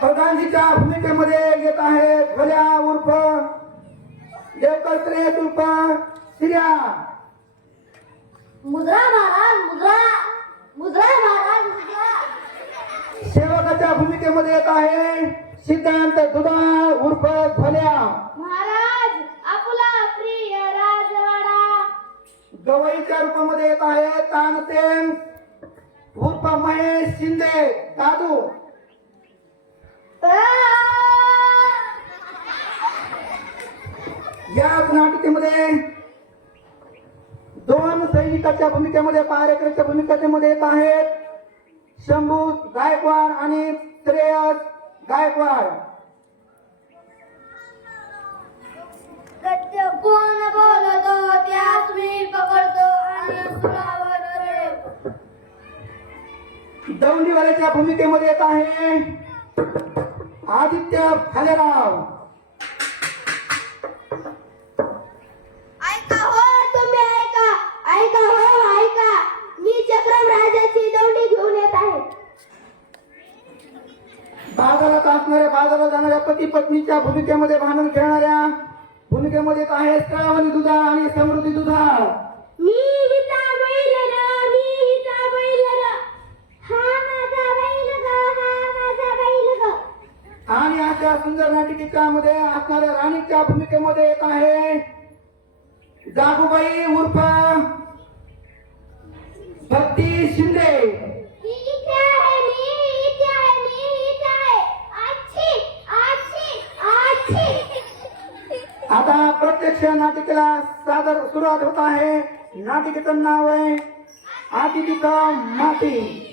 प्रधानजीच्या भूमिकेमध्ये येत आहे भल्या उर्फ देवकत्रे उर्फ श्रिया मुद्रा महाराज मुद्रा मुद्रा महाराज मुद्रा. सेवकाच्या भूमिकेमध्ये येत आहे सिद्धांत दुधा उर्फ भल्या महाराज आपला प्रिय राजवाडा. गवईच्या रूपामध्ये येत आहे तानसेन उर्फ महेश शिंदे दादू. या नाटिकेमध्ये दोन सैनिकाच्या भूमिकेमध्ये पहारेकऱ्याच्या भूमिकेमध्ये येत आहेत शंभू गायकवाड आणि श्रेयस गायकवाड कोण बोलतो त्यास मी पकडतो आणि. दौंडीवाल्याच्या भूमिकेमध्ये येत आहे आदित्य भालेराव असणाऱ्या बाजारात जाणाऱ्या पती पत्नीच्या भूमिकेमध्ये भांडण खेळणाऱ्या भूमिकेमध्ये आहे श्रावणी दुधा आणि समृद्धी दुधा. हा हा आणि अशा सुंदर नाटिकेच्या मध्ये असणाऱ्या राणीच्या भूमिकेमध्ये येत आहे जागूबाई उर्फ भक्ती शिंदे मी इथे आहे मी इथे आहे मी इथे आहे आच्छी आच्छी आच्छी आता प्रत्यक्ष नाटिकेला सादर सुरुवात होत आहे. नाटिकेचं नाव आहे आदितीचं माती